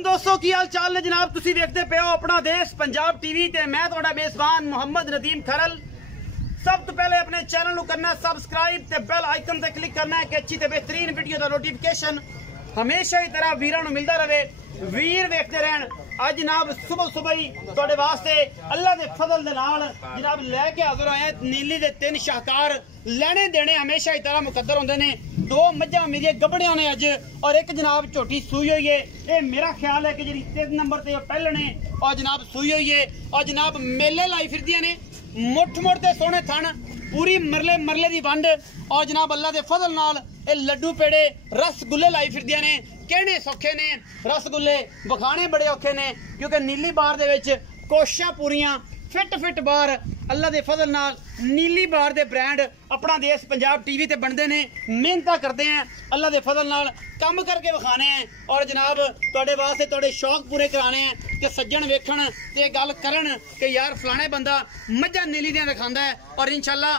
सलाम दोस्तों की हाल चाल ने जनाब तुसी देखते पे हो अपना देश पंजाब टीवी ते मैं तुहाडा मेजबान मोहम्मद नदीम खरल। सब तो पहले अपने चैनल को करना सब्सक्राइब ते बेल आइकन ते क्लिक करना है कि अच्छी ते बेहतरीन वीडियो का नोटिफिकेशन हमेशा ही तरह वीरां नूं मिलता रहे। वीर वेखते रहन। आज जनाब सुबह सुबह ही तुहाडे वास्ते अल्लाह दे फजल दे नाल जनाब लैके हाजिर आए नीली दे 3 शाहकार लेने देने हमेशा ही तरह मुकद्दर होंदे ने। 2 मज्जां मेरियां गबड़ियां ने अज और एक जनाब झोटी सूई हुई है। ये मेरा ख्याल है कि जी 3 नंबर ते पहले ने और जनाब सूई हुई है और जनाब मेले लाई फिरदियां ने मुठ मुठ ते सोहने थण पूरी मरले मरले दी वंड और जनाब अल्लाह दे फजल नाल ये लड्डू पेड़े रसगुल्ले लाई फिरदियां ने। कहने सौखे ने रसगुल्ले बखाने बड़े औखे ने क्योंकि नीली बार दे विच कोशिशां पूरियां फिट फिट बार अल्लाह दे फजल नाल नीली बार दे ब्रांड अपना देश पंजाब टीवी ते बनते हैं। मेहनत करते हैं अल्लाह दे फजल नाल कम करके विखाने हैं और जनाब तुहाडे वास्ते तुहाडे शौक पूरे कराने हैं कि सज्जन वेखण ते गल करन कि यार फलाने बंदा मज्जां नीली दियां दिखांदा है और इंशाअल्लाह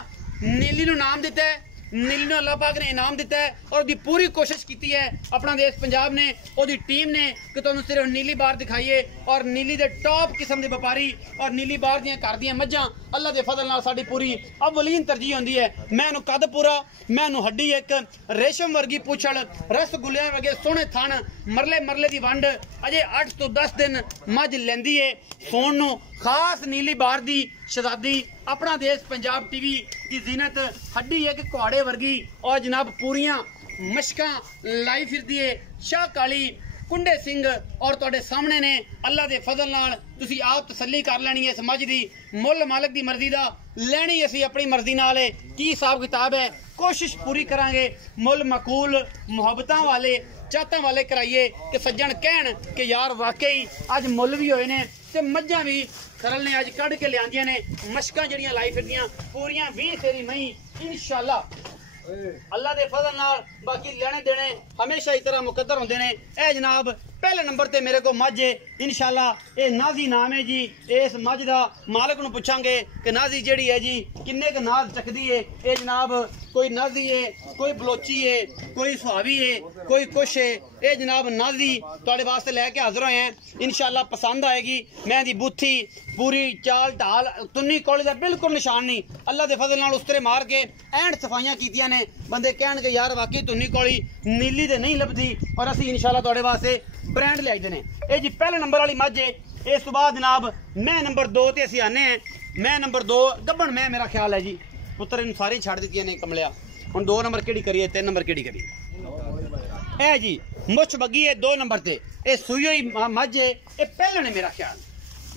नीली नूं नाम दिता है। नीली नूं अल्लाह पाक ने इनाम दिता है और दी पूरी कोशिश की है अपना देश पंजाब ने ओदी टीम ने कि तुहानूं सिर्फ नीली बार दिखाइए और नीली दे टॉप किस्म के व्यापारी और नीली बार दियां घर दियां मज्जां अल्लाह दे फजल नाल साडी पूरी अवलीन तरजीह होंदी है। मैनू कद पूरा मैनू हड्डी एक रेशम वर्गी पूछल रसगुल्लियां वर्गे सोहने थण मरले मरले दी वंड अजे 8 तो 10 दिन मझ लैंदी है सोण नूं खास नीली बार दी शहजादी अपना देश पंजाब टीवी की जीनत हड्डी एक कुआड़े वर्गी और जनाब पूरियां मशकां लाई फिरदी है। शाह काली कुंडे सिंह और तुहाडे सामने ने अल्लाह दे फजल नाल तुसी आप तसल्ली कर लैनी है समझ दी मुल मालिक दी मर्जी दा लैनी असी अपनी मर्जी नाल है की हिसाब किताब है। कोशिश पूरी करांगे मुल मकूल मुहब्बतां वाले चाहतां वाले कराइए कि सज्जन कहन कि यार वाकई अज मुल भी होए ने ते मज्जां भी खरल ने अज कढ़ के लियांदियां ने मशकां जड़ियां लाई फिरदियां पूरियां 20 सेरी मई इंशाअल्लाह अल्लाह दे फजल नाल बाकी लेने देने हमेशा इस तरह मुकद्दर होंदे ने। ए जनाब पहले नंबर ते मेरे को मझ है इंशाअल्लाह ये नाजी नाम है जी। इस मझ दा मालिक नूं पुछांगे कि नाजी जेड़ी है जी किन्ने क नाज चकदी है। ये जनाब कोई नाजी है कोई बलोची है कोई सुहावी है कोई कुछ है। ये जनाब नाजी तुहाडे वास्ते लैके हाजिर होए हैं इंशाअल्लाह पसंद आएगी। मैं दी बूथी पूरी चाल ढाल तुन्नी कोली दा बिल्कुल निशान नहीं अल्लाह दे फजल नाल उस्तरे मार के एंड सफाइयां कीतियां ने बंदे कहणगे यार वाकई तुन्नी कोली नीली ते नहीं लभदी और असी इंशाअल्लाह तुहाडे वास्ते ब्रांड ले आइदे ने। ये जी पहले नंबर वाली मझ है। इस तो बाद जनाब मैं नंबर 2 ते असी आने हैं। मैं नंबर 2 गब्बन मैं मेरा ख्याल है जी पुत्र इन सारी छड़ दित्तियां ने कमलिया हुण 2 नंबर केड़ी करिए 3 नंबर केड़ी करिए। ए जी मुछ बगी है 2 नंबर ते ये सूई हुई मझ है ये पहलण है मेरा ख्याल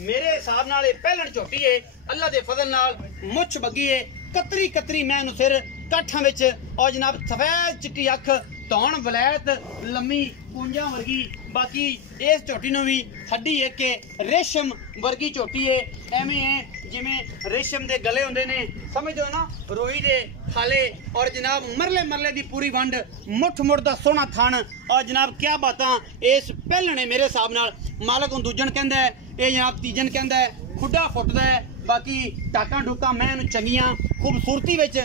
मेरे हिसाब नाल पहलण झोटी है अल्लाह दे फजल नाल मुछ बगी है कतरी कतरी मैं सिर काठां विच और जनाब सफेद चिट्टी अख धौण वलैत लम्मी पूंजा वर्गी बाकी इस झोटी नूं भी हड्डी एक रेशम वर्गी झोटी है एवें है जिवें रेशम दे गले हुंदे ने समझदे हो ना रोई दे खाले और जनाब मरले मरले दी पूरी वंड मुठ मुठ दा सोहना थण और जनाब क्या बातां इस पहलण है मेरे हिसाब नाल मालक हुण दूजन कहंदा है ये जनाब तीजन कहंदा है खुड्डा फुटदा है बाकी टाका डुका मैं चंगियां खूबसूरती विच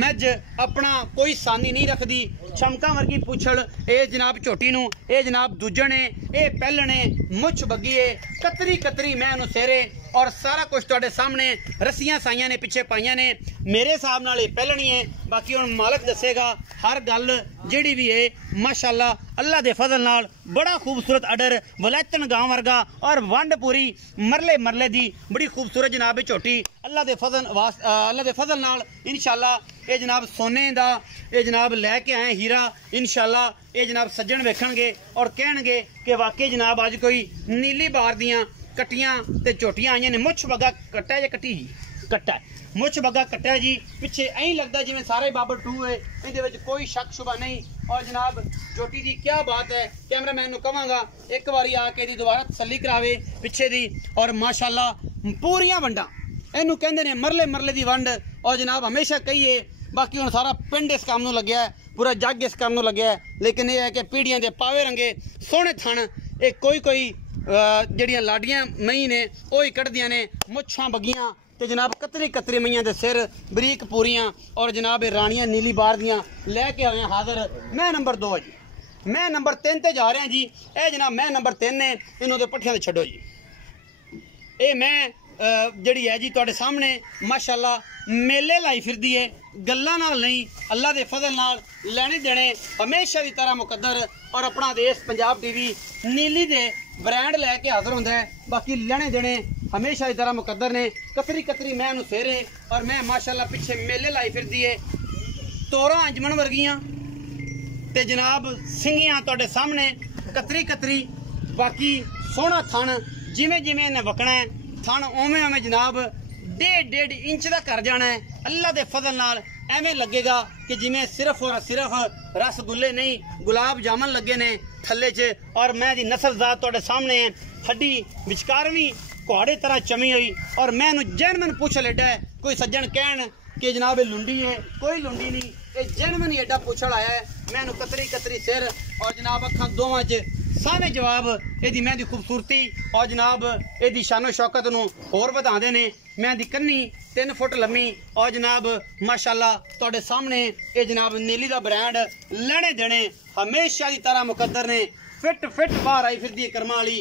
मझ अपना कोई सानी नहीं रखदी चमका वर्गी पुछल ये जनाब झोटी नूं ये जनाब दूजन है ये पहलण है मुछ बगी है कतरी कतरी मैं सेरे और सारा कुछ तुहाडे सामने रस्सियां साइयां ने पिछे पाइयां ने मेरे हिसाब नाल पहलणी है। बाकी हुण मालक दसेगा हर गल जिहड़ी भी है माशाअल्लाह अल्लाह दे फजल नाल बड़ा खूबसूरत अडर वलैतन गांव वर्गा और वंड पूरी मरले मरले दी बड़ी खूबसूरत जनाब झोटी अल्लाह दे फजल नाल इंशाअल्लाह ये जनाब सोने दा ये जनाब लैके आए हीरा इंशाअल्लाह ये जनाब सज्जन वेखणगे और कहणगे कि वाकई जनाब अज कोई नीली बार दियां कट्टियां ते झोटियां आईयां ने। मुछ बगा कट्टा या कट्टी जी कट्टा मुछ बगा कट्टा जी पिछे ऐं लगता जिवें सारे बाबर 2 है इहदे विच कोई शक शुबा नहीं और जनाब झोटी दी क्या बात है कैमरामैन नूं कहांगा एक बारी आके दी दोबारा तसल्ली करावे पिछे दी और माशाअल्लाह पूरियां वंडां इहनूं कहंदे ने मरले मरले दी वंड और जनाब हमेशा कहिए बाकी हुण सारा पिंड इस काम नूं लग्या है पूरा जग इस काम नूं लग्या है लेकिन यह है कि पीढ़ियां दे पावे रंगे सोहणे थण ये कोई जड़ियां लाडियां मई ने वही कढ़दियां ने मुछां बगियां ते जनाब कतरी कतरी मईयां दे सिर बरीक पूरियां और जनाब रानियां नीली बार दियां लैके आए हाजिर। मैं नंबर 2 जी मैं नंबर 3 ते जा रहा जी। ए जनाब मैं नंबर 3 ने इन्हों दे पट्ठियां ते छड्डो जी। ये मैं जड़ी है जी तुहाडे सामने माशाअल्लाह मेले लाई फिरदी है, गल्लां नाल नहीं, अल्लाह दे फजल नाल लेने देने हमेशा की तरह मुकद्दर। और अपना देश पंजाब टीवी नीली दे ब्रांड लैके हाजिर होंदा है, बाकी लेने देने हमेशा की तरह मुकद्दर ने। कतरी कतरी मैं उन्हें सेरे और मैं माशाअल्लाह पिछे मेले लाई फिरदी है, तोरा अंजमन वर्गियां ते जनाब सिंगियां तुहाडे सामने कतरी कतरी। बाकी सोहना थन जिमें जिमें इन्हें वकना है थन उवें उवें जनाब 1.5 इंच का कर जाना है। अल्लाह के फजल नाल एवें लगेगा कि जिमें सिर्फ और सिर्फ रसगुल्ले नहीं गुलाब जामुन लगे ने थल्ले च। और मैं दी नस्लजात तुहाडे सामने है, हड्डी विचकारवी घोड़े तरह चमी हुई। और मैं जैनमन पूछ लेटा है, कोई सज्जन कहन कि जनाब ये लुंडी है, कोई लुंडी नहीं, ये जैनमन ही एडा पूछल आया है। मैं कतरी कतरी सिर और जनाब अखां दोवां च सारे जवाब यदि मैं दी खूबसूरती और जनाब यदि शानो शौकत नूं होर वधांदे ने। मैं दी कन्नी 3 फुट लम्मी और जनाब माशाअल्लाह तुहाडे सामने ये जनाब नीली दा ब्रांड लेने देने हमेशा की तरह मुकद्दर ने। फिट फिट बाहर आई फिरदी कर्मा वाली।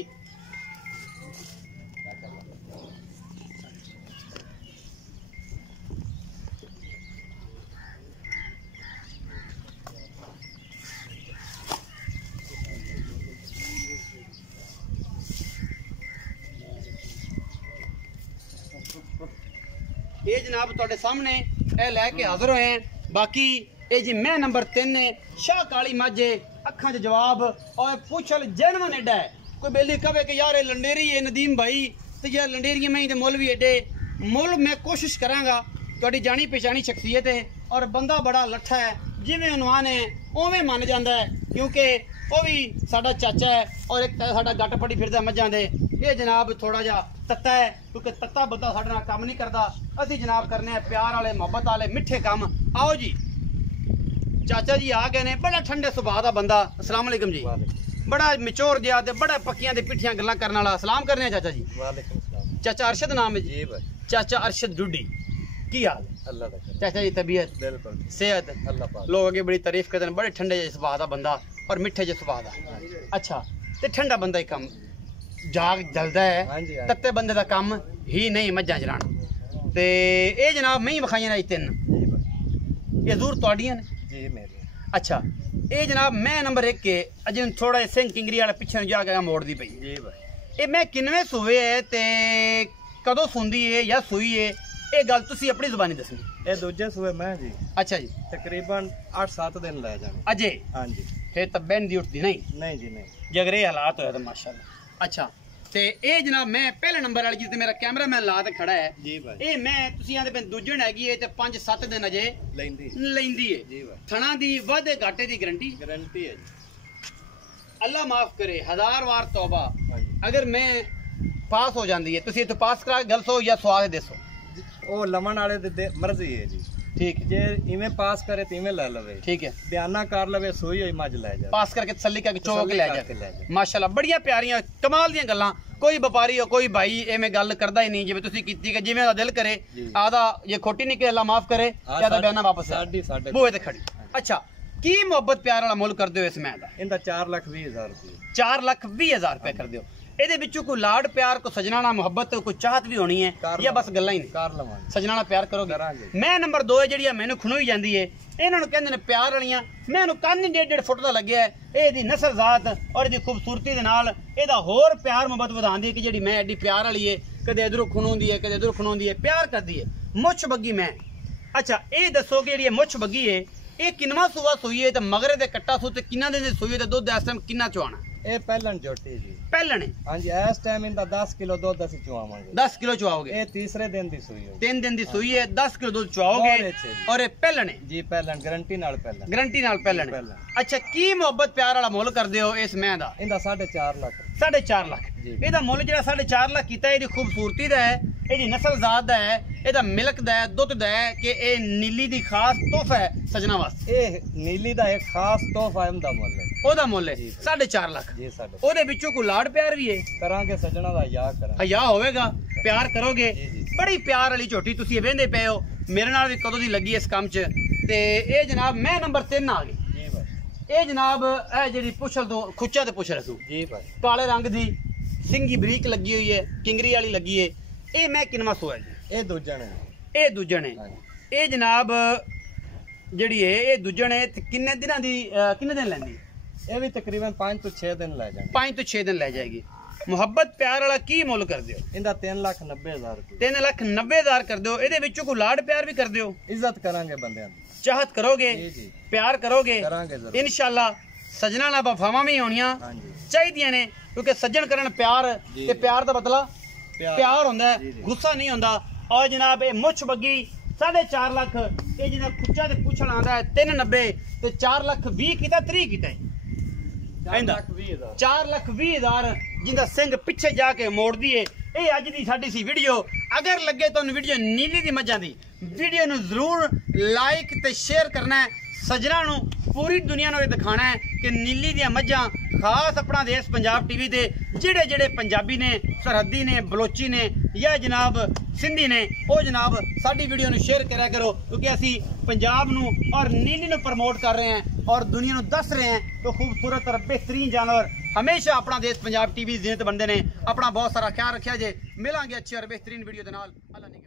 ये जनाब तुहाडे सामने ए लैके हाजिर होए हैं। बाकी ये जी मैं नंबर 3 ने शाह काली माझे अखां च जवाब और पूछल जैनवन एडा है। कोई बेली कहे कि यार ये लंडेरी है नदीम भाई, तो यार लंडेरी में तो मुल भी एडे मुल। मैं कोशिश करांगा, तुहाडी जानी पहचानी शख्सियत है और बंदा बड़ा लट्ठा है, जिवें उनवान है उवें मन जाता है, क्योंकि वह भी साडा चाचा है और एक साडा गट फड़ी फिरदा मझां दे। ये जनाब थोड़ा जा तत्ता है, क्योंकि तत्ता बंदा साडे नाल काम नहीं करता। असीं जनाब करने प्यार वाले मोहब्बत वाले मिठे काम। आओ जी चाचा जी आ गए ने, बड़ा ठंडे सुभाव का बंदा। अस्सलाम वालेकुम जी। बड़ा मिचोर जिहा ते बड़ा पक्कियां ते पिट्ठियां गल्लां करने वाला। सलाम करने चाचा जी। वालेकुम सलाम। चाचा अरशद नाम है जी। चाचा अरशद डुडी, की हाल है? अल्लाह दा करम। चाचा जी तबीयत बिल्कुल सेहत अल्लाह पाक। लोग अगे बड़ी तारीफ करते हैं, बड़े ठंडे जे सुभाव का बंदा और मिठे जे सुभाव का। अच्छा ते ठंडा बंदा ही कम जाग जलदा है, तत्ते बंदे का कम ही नहीं मझां चराना। ते ये जनाब मैं ही विखाइयां ने 3 ये जरूर तुहाडियां ने जी मेरी। अच्छा ये जनाब मैं नंबर 1 के अजे थोड़ा सिंह किंगरी वाला पिछे जाके मोड़ दी पई जी भाई। ये मैं किनवे सूबे है ते कदों सुंदी है या सूई है, ये गल तुसी अपनी जुबानी दसनी। ये दूजे सूबे मैं जी। अच्छा जी तकरीबन 8-7 दिन ले जाने अजे। हाँ जी फिर तो बहन दी उठती नहीं? नहीं जी नहीं, जगरे हालात होया तो माशाअल्लाह। अच्छा ते ए जनाब मैं पहले नंबर वाली जिते मेरा कैमरा मैन ला ते खड़ा है जी भाई। ए मैं तुसी आंदे पे दूजे हैगी है ते 5-7 दिन अजे लेंदी है जी भाई। थणा दी वादे घाटे दी गारंटी है जी। अल्लाह माफ करे, 1000 वार तौबा। अगर मैं पास हो जाती है तुसी तो पास करा गल सो या सवाल दसो, ओ लमन वाले दी मर्जी है जी। ठीक है, जे इवें पास करे तो इवें ले लवे। ठीक है, बयाना कर लवे सोई होई मज ले जा, पास करके तसल्ली करके चो के ले जा। माशाल्लाह बड़िया प्यारियां कमाल दी गल्लां। कोई व्यापारी हो कोई भाई एवें गल करदा ही नहीं, जिवें तुसी कीती कि जिवें दा दिल करे आदा ये खोटी निकले अल्लाह माफ करे या दा बयाना वापस साडी बूहे ते खड़ी। अच्छा की मोहब्बत प्यार वाला मुल कर दियो इस मैं दा? इंदा 4,20,000 रुपए। 4,20,000 रुपए कर दियो। ਇਹਦੇ ਵਿੱਚੋਂ ਕੋਈ ਲਾਡ ਪਿਆਰ ਕੋਈ ਸਜਣਾ ਨਾਲ ਮੁਹੱਬਤ ਕੋਈ ਚਾਹਤ ਵੀ ਹੋਣੀ ਹੈ ਜਾਂ ਬਸ ਗੱਲਾਂ ਹੀ ਨੇ? ਕਰ ਲਵਾਂਗੇ, ਸਜਣਾ ਨਾਲ ਪਿਆਰ ਕਰੋਗੇ। ਮੈਂ ਨੰਬਰ 2 ਜਿਹੜੀ ਆ ਮੈਨੂੰ ਖਣੋਈ ਜਾਂਦੀ ਏ, ਇਹਨਾਂ ਨੂੰ ਕਹਿੰਦੇ ਨੇ ਪਿਆਰ ਵਾਲੀਆਂ। ਮੈਂ ਇਹਨੂੰ ਕੰਨ 1.5 ਫੁੱਟ ਦਾ ਲੱਗਿਆ, ਇਹਦੀ ਨਸਲ ਜ਼ਾਤ ਔਰ ਇਹਦੀ ਖੂਬਸੂਰਤੀ ਦੇ ਨਾਲ ਇਹਦਾ ਹੋਰ ਪਿਆਰ ਮੁਹੱਬਤ ਵਧਾਉਂਦੀ ਹੈ ਕਿ ਜਿਹੜੀ ਮੈਂ ਐਡੀ ਪਿਆਰ ਵਾਲੀ ਏ, ਕਦੇ ਇਧਰੋਂ ਖਣੋਂਦੀ ਹੈ ਕਦੇ ਇਧਰੋਂ ਖਣੋਂਦੀ ਹੈ, ਪਿਆਰ ਕਰਦੀ ਹੈ। ਮੁੱਛ ਬੱਗੀ ਮੈਂ। ਅੱਛਾ ਇਹ ਦੱਸੋ ਕਿ ਜਿਹੜੀ ਮੁੱਛ ਬੱਗੀ ਏ ਇਹ ਕਿੰਨਵਾਂ ਸੂਆ ਸੂਈ ਹੈ ਤੇ ਮਗਰੇ ਦੇ ਕੱਟਾ ਸੂ ਤੇ ਕਿੰਨਾ ਦਿਨ ਦੀ ਸੂਈ ਤੇ ਦੁੱਧ ਇਸ ਟਾਈਮ ਕਿੰਨਾ ਚਵਾਣਾ? ਇਹ ਪਹਿਲਣ ਝੋਟੀ ਜੀ। ਪਹਿਲਣ? ਹਾਂਜੀ ਇਸ ਟਾਈਮ ਇਹਦਾ 10 ਕਿਲੋ ਦੁੱਧ ਅਸੀਂ ਚਵਾਵਾਂਗੇ। 10 ਕਿਲੋ ਚਵਾਓਗੇ? ਇਹ ਤੀਸਰੇ ਦਿਨ ਦੀ ਸੂਈ ਹੈ। 3 दिन ਦੀ ਸੂਈ ਹੈ, 10 ਕਿਲੋ ਦੁੱਧ ਚਵਾਓਗੇ ਔਰ ਇਹ ਪਹਿਲਣ ਹੈ ਜੀ? ਪਹਿਲਣ ਗਾਰੰਟੀ ਨਾਲ ਪਹਿਲਣ। ਗਾਰੰਟੀ ਨਾਲ ਪਹਿਲਣ। ਅੱਛਾ ਕੀ ਮੁਹੱਬਤ ਪਿਆਰ ਵਾਲਾ ਮੁੱਲ ਕਰਦੇ ਹੋ ਇਸ ਮੈਂ ਦਾ? ਇਹਦਾ 4.5 ਲੱਖ। 4.5 ਲੱਖ ਇਹਦਾ ਮੁੱਲ ਜਿਹੜਾ 4.5 ਲੱਖ ਕੀਤਾ, ਇਹਦੀ ਖੂਬਸੂਰਤੀ ਦਾ ਹੈ, ਇਹਦੀ ਨਸਲ ਜ਼ਾਤ ਦਾ ਹੈ, ਇਹਦਾ ਮਿਲਕ ਦਾ ਹੈ, ਦੁੱਧ ਦਾ ਹੈ ਕਿ ਇਹ ਨੀਲੀ ਦੀ ਖਾਸ ਤੋਹਫਾ ਹੈ ਸਜਣਾ ਵਾਸਤੇ? ਇਹ ਨੀਲੀ ਦਾ ਇੱਕ ਖਾਸ ਤੋਹਫਾ ਇਹਦਾ ਮੁੱਲ ਹੈ। ਉਹਦਾ ਮੁੱਲ ਹੈ 4.5 ਲੱਖ ਜੀ। ਉਹਦੇ ਵਿੱਚੋਂ ਕੋਈ ਲਾਡ ਪਿਆਰ ਵੀ ਹੈ? ਕਰਾਂਗੇ ਸਜਣਾ ਦਾ ਹਿਆ ਕਰਾਂਗੇ। ਹਿਆ ਹੋਵੇਗਾ, ਪਿਆਰ ਕਰੋਗੇ। ਬੜੀ ਪਿਆਰ ਵਾਲੀ ਝੋਟੀ ਤੁਸੀਂ ਇਹ ਵੇਂਦੇ ਪਏ ਹੋ, ਮੇਰੇ ਨਾਲ ਵੀ ਕਦੋਂ ਦੀ ਲੱਗੀ ਇਸ ਕੰਮ 'ਚ। ਤੇ ਇਹ ਜਨਾਬ ਮੈਂ ਨੰਬਰ 3 ਆ ਗਈ। ਇਹ ਜਨਾਬ ਇਹ ਜਿਹੜੀ ਪੁੱਛਲ ਤੋਂ ਖੁੱਚਾ ਤੇ ਪੁੱਛ ਰਸੂ ਜੀ ਭਾਈ ਕਾਲੇ ਰੰਗ ਦੀ ਸਿੰਗੀ ਬਰੀਕ ਲੱਗੀ ਹੋਈ ਹੈ ਕਿੰਗਰੀ ਵਾਲੀ ਲੱਗੀ ਹੈ ਇਹ ਮੈਂ ਕਿੰਨਾ ਸੋਇਆ ਜੀ ਇਹ ਦੂਜਣ ਹੈ ਇਹ ਦੂਜਣ ਹੈ ਇਹ ਜਨਾਬ ਜਿਹੜੀ ਹੈ ਇਹ ਦੂਜਣ ਹੈ ਕਿੰਨੇ ਦਿਨਾਂ ਦੀ ਕਿੰਨੇ ਦਿਨ ਲੈਂਦੀ ਇਹ ਵੀ ਤਕਰੀਬਨ 5 ਤੋਂ 6 ਦਿਨ ਲੈ ਜਾਣਗੇ 5 ਤੋਂ 6 ਦਿਨ ਲੈ ਜਾਏਗੀ ਮੁਹੱਬਤ ਪਿਆਰ ਵਾਲਾ ਕੀ ਮੁੱਲ ਕਰ ਦਿਓ ਇਹਦਾ 3,90,000 ਰੁਪਏ 3,90,000 ਕਰ ਦਿਓ ਇਹਦੇ ਵਿੱਚੋਂ ਕੋਈ ਲਾਡ ਪਿਆਰ ਵੀ ਕਰ ਦਿਓ ਇੱਜ਼ਤ ਕਰਾਂਗੇ ਬੰਦਿਆਂ ਦੀ ਚਾਹਤ ਕਰੋਗੇ ਜੀ ਜੀ ਪਿਆਰ ਕਰੋਗੇ ਕਰਾਂਗੇ ਜ਼ਰੂਰ ਇਨਸ਼ਾਅੱਲਾ ਸਜਣਾ ਨਾਲ ਵਫਾਵਾਂ ਵੀ ਹੋਣੀਆਂ ਹਾਂਜੀ ਚਾਹੀਦੀਆਂ ਨੇ ਕਿਉਂਕਿ ਸੱਜਣ ਕਰਨ ਪਿਆਰ ਤੇ ਪਿਆਰ ਦਾ ਬਦਲਾ ਪਿਆਰ ਹੁੰਦਾ ਗੁੱਸਾ ਨਹੀਂ ਹੁੰਦਾ ਔਰ ਜਨਾਬ ਇਹ ਮੁੱਛ ਬੱਗੀ 4.5 ਲੱਖ ਇਹ ਜਿਹਦਾ ਖੁੱਚਾ ਤੇ ਪੁੱਛਣ ਆਉਂਦਾ ਹੈ 390 ਤੇ 4 ਲੱਖ 20 ਕੀਤਾ 30 ਕੀਤਾ 4,20,000 ਜਿੰਦਾ ਸਿੰਘ ਪਿੱਛੇ ਜਾ ਕੇ ਮੋੜਦੀ ਏ ਇਹ ਅੱਜ ਦੀ ਸਾਡੀ ਸੀ ਵੀਡੀਓ ਅਗਰ ਲੱਗੇ ਤੁਹਾਨੂੰ ਵੀਡੀਓ ਨੀਲੀ ਦੀ ਮੱਝਾਂ ਦੀ ਵੀਡੀਓ ਨੂੰ ਜ਼ਰੂਰ ਲਾਈਕ ਤੇ ਸ਼ੇਅਰ ਕਰਨਾ ਹੈ ਸੱਜਣਾ ਨੂੰ ਪੂਰੀ ਦੁਨੀਆ ਨੂੰ ਇਹ ਦਿਖਾਣਾ ਹੈ ਕਿ ਨੀਲੀ ਦੀਆਂ ਮੱਝਾਂ ਖਾਸ ਆਪਣਾ ਦੇਸ਼ ਪੰਜਾਬ ਟੀਵੀ ਦੇ ਜਿਹੜੇ ਜਿਹੜੇ ਪੰਜਾਬੀ ਨੇ ਸਰਹੱਦੀ ਨੇ ਬਲੋਚੀ ਨੇ ਜਾਂ ਜਨਾਬ ਸਿੰਧੀ ਨੇ ਉਹ ਜਨਾਬ ਸਾਡੀ ਵੀਡੀਓ ਨੂੰ ਸ਼ੇਅਰ ਕਰਿਆ ਕਰੋ ਕਿਉਂਕਿ ਅਸੀਂ ਪੰਜਾਬ ਨੂੰ ਔਰ ਨੀਲੀ ਨੂੰ ਪ੍ਰਮੋਟ ਕਰ ਰਹੇ हैं और दुनिया ਨੂੰ ਦੱਸ ਰਹੇ हैं तो खूबसूरत और बेहतरीन जानवर हमेशा अपना देश पंजाब टीवी जिन्नत बनते हैं अपना बहुत सारा ख्याल रखा जे मिलांगे अच्छी और बेहतरीन वीडियो के नाल अल्लाह